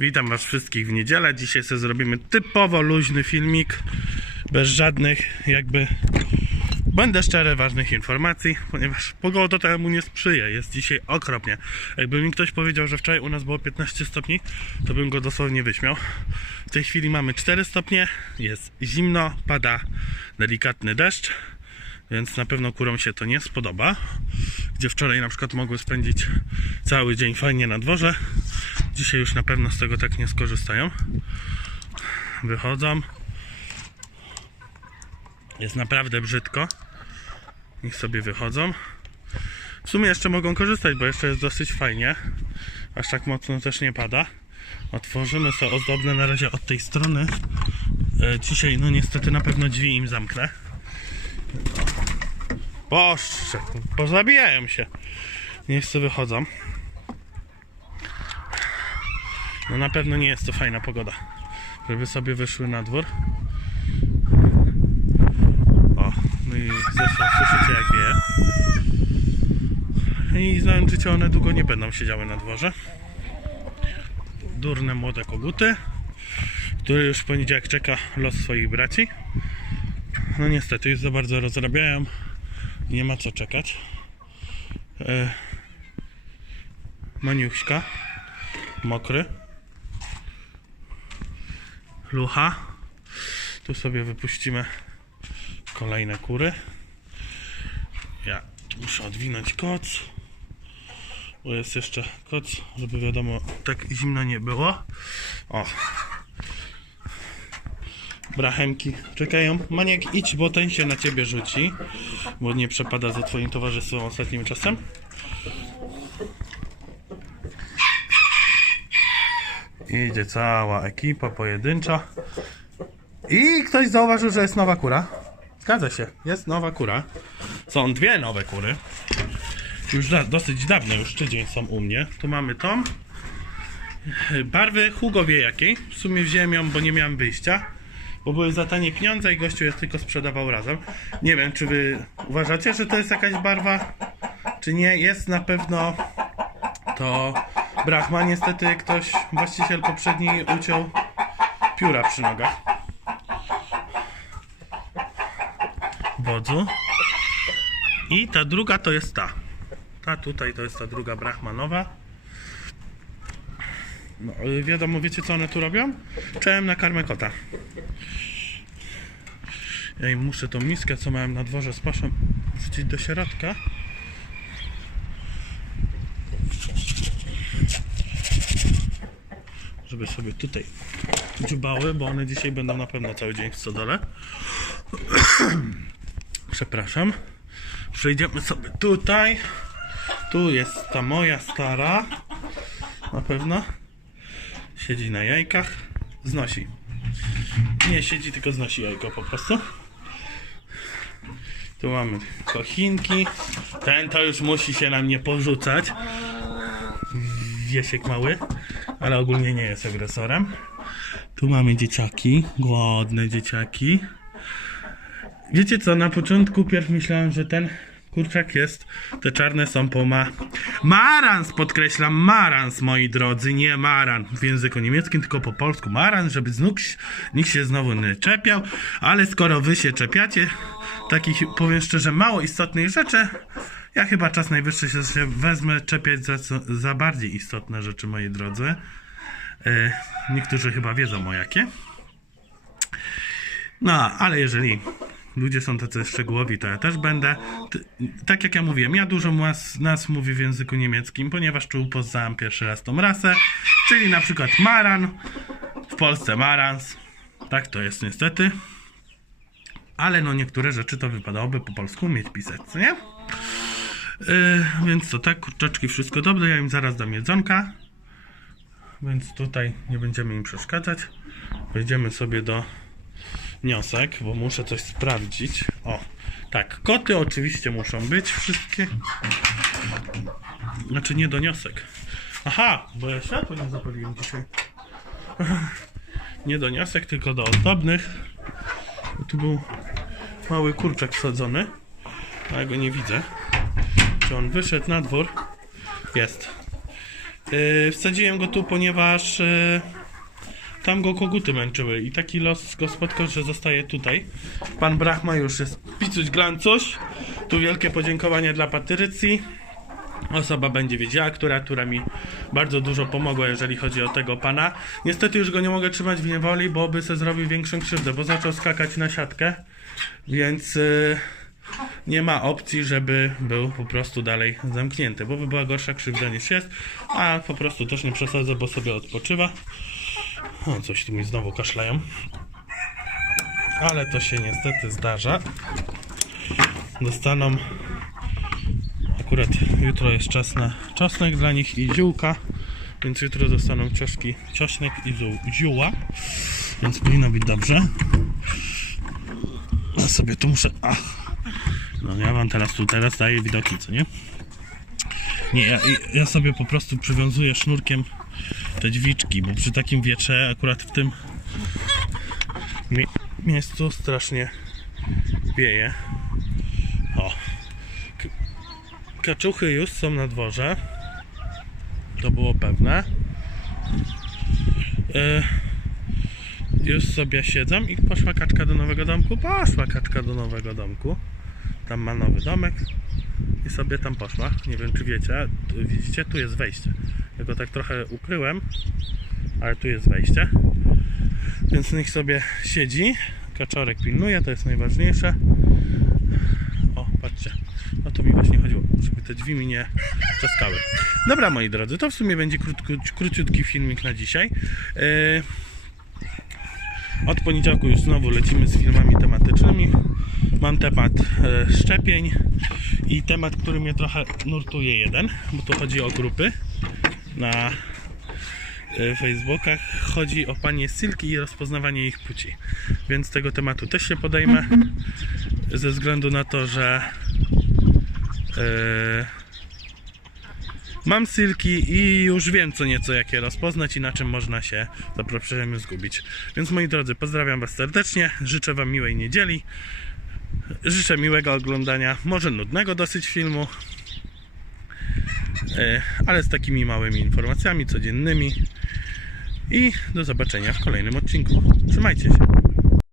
Witam Was wszystkich w niedzielę. Dzisiaj sobie zrobimy typowo luźny filmik, bez żadnych jakby, będę szczery, ważnych informacji, ponieważ pogoda temu nie sprzyja. Jest dzisiaj okropnie. Jakby mi ktoś powiedział, że wczoraj u nas było 15 stopni, to bym go dosłownie wyśmiał. W tej chwili mamy 4 stopnie, jest zimno, pada delikatny deszcz. Więc na pewno kurom się to nie spodoba. Gdzie wczoraj na przykład mogły spędzić cały dzień fajnie na dworze. Dzisiaj już na pewno z tego tak nie skorzystają. Wychodzą. Jest naprawdę brzydko. Niech sobie wychodzą. W sumie jeszcze mogą korzystać, bo jeszcze jest dosyć fajnie. Aż tak mocno też nie pada. Otworzymy sobie ozdobne na razie od tej strony. E, Dzisiaj, no niestety, na pewno drzwi im zamknę. Boże, pozabijają się. Niech sobie wychodzą. No na pewno nie jest to fajna pogoda, żeby sobie wyszły na dwór. O, no i zresztą słyszycie jak wieje. I znając życie one długo nie będą siedziały na dworze. Durne młode koguty, które już w poniedziałek czeka los swoich braci. No niestety już za bardzo rozrabiają. Nie ma co czekać. E, Maniuśka. Mokry. Lucha. Tu sobie wypuścimy kolejne kury. Ja muszę odwinąć koc. Bo jest jeszcze koc, żeby wiadomo, tak zimno nie było. O, brachemki czekają. Maniek, idź, bo ten się na ciebie rzuci, bo nie przepada za twoim towarzystwem ostatnim czasem. Idzie cała ekipa pojedyncza. I ktoś zauważył, że jest nowa kura. Zgadza się, jest nowa kura. Są dwie nowe kury. Już da, dosyć dawno, już tydzień są u mnie. Tu mamy tą. Barwy Hugo wie jakiej. W sumie wziąłem ją, bo nie miałem wyjścia. Bo były za tanie pieniądze i gościu je tylko sprzedawał razem. Nie wiem, czy wy uważacie, że to jest jakaś barwa, czy nie. Jest na pewno to Brahma. Niestety ktoś, właściciel poprzedni uciął pióra przy nogach. Wodzu. I ta druga to jest ta. Ta tutaj to jest ta druga Brahmanowa. No, y, wiadomo, wiecie co one tu robią? Czełem na karmę kota. Ja im muszę tą miskę, co miałem na dworze z paszą, wrzucić do środka. Żeby sobie tutaj dziubały, bo one dzisiaj będą na pewno cały dzień w stodole. Przepraszam. Przejdziemy sobie tutaj. Tu jest ta moja stara. Na pewno. Siedzi na jajkach. Znosi. Nie siedzi, tylko znosi jajko po prostu. Tu mamy kochinki. Ten to już musi się na mnie porzucać. Wiesiek mały, ale ogólnie nie jest agresorem. Tu mamy dzieciaki, głodne dzieciaki. Wiecie co, na początku pierw myślałem, że ten kurczak jest, te czarne są po ma... Marans, podkreślam, marans, moi drodzy, nie maran w języku niemieckim, tylko po polsku marans, żeby znów nikt się znowu nie czepiał, ale skoro wy się czepiacie takich, powiem szczerze, mało istotnych rzeczy, ja chyba czas najwyższy się, wezmę czepiać za, za bardziej istotne rzeczy, moi drodzy. E, niektórzy chyba wiedzą o jakie. No, ale jeżeli ludzie są tacy szczegółowi, to ja też będę. Tak jak ja mówiłem, ja dużo nas, nas mówię w języku niemieckim, ponieważ tu poznałem pierwszy raz tą rasę, czyli na przykład Maran, w Polsce Marans. Tak to jest niestety. Ale no niektóre rzeczy to wypadałoby po polsku umieć pisać, co nie? Yy, więc to tak, kurczaczki, wszystko dobrze, ja im zaraz dam jedzonka. Więc tutaj nie będziemy im przeszkadzać. Wejdziemy sobie do wniosek, bo muszę coś sprawdzić. O, tak, koty oczywiście muszą być wszystkie. Znaczy nie doniosek. Aha, bo ja światło nie zapaliłem dzisiaj. Nie doniosek, tylko do ozdobnych. Tu był mały kurczak wsadzony, a ja go nie widzę. Czy on wyszedł na dwór? Jest. Yy, wsadziłem go tu, ponieważ yy, tam go koguty męczyły i taki los go spotkał, że zostaje tutaj. Pan Brahma już jest picuś glancuś. Tu wielkie podziękowanie dla Patrycji. Osoba będzie wiedziała, która, która mi bardzo dużo pomogła, jeżeli chodzi o tego pana. Niestety już go nie mogę trzymać w niewoli, bo by se zrobił większą krzywdę, bo zaczął skakać na siatkę, więc yy, nie ma opcji, żeby był po prostu dalej zamknięty, bo by była gorsza krzywda niż jest, a po prostu też nie przesadzę, bo sobie odpoczywa. O, coś tu mi znowu kaszlają. Ale to się niestety zdarza. Dostaną Akurat jutro jest czas na czosnek dla nich i ziółka, więc jutro dostaną czaszki, czosnek i ziół, zióła, więc powinno być dobrze. Ja sobie tu muszę... Ach. No ja wam teraz tu teraz daję widoki, co nie? Nie, ja, ja sobie po prostu przywiązuję sznurkiem te dźwiczki, bo przy takim wietrze akurat w tym mie- miejscu strasznie wieje. O, Kaczuchy już są na dworze. To było pewne. E, już sobie siedzą i poszła kaczka do nowego domku. Poszła kaczka do nowego domku. Tam ma nowy domek i sobie tam poszła. Nie wiem czy wiecie, tu, widzicie, tu jest wejście. Ja go tak trochę ukryłem, ale tu jest wejście. Więc niech sobie siedzi. Kaczorek pilnuje, to jest najważniejsze. O, patrzcie. O to mi właśnie chodziło, żeby te drzwi mi nie trzaskały. Dobra, moi drodzy, to w sumie będzie krótko, króciutki filmik na dzisiaj. Yy, Od poniedziałku już znowu lecimy z filmami tematycznymi. Mam temat e, szczepień i temat, który mnie trochę nurtuje jeden, bo tu chodzi o grupy na e, Facebookach. Chodzi o panie Silki i rozpoznawanie ich płci. Więc tego tematu też się podejmę ze względu na to, że e, mam silki i już wiem co nieco jak je rozpoznać i na czym można się za zgubić. Więc moi drodzy, pozdrawiam Was serdecznie, życzę Wam miłej niedzieli, życzę miłego oglądania, może nudnego dosyć filmu, e, ale z takimi małymi informacjami codziennymi i do zobaczenia w kolejnym odcinku. Trzymajcie się.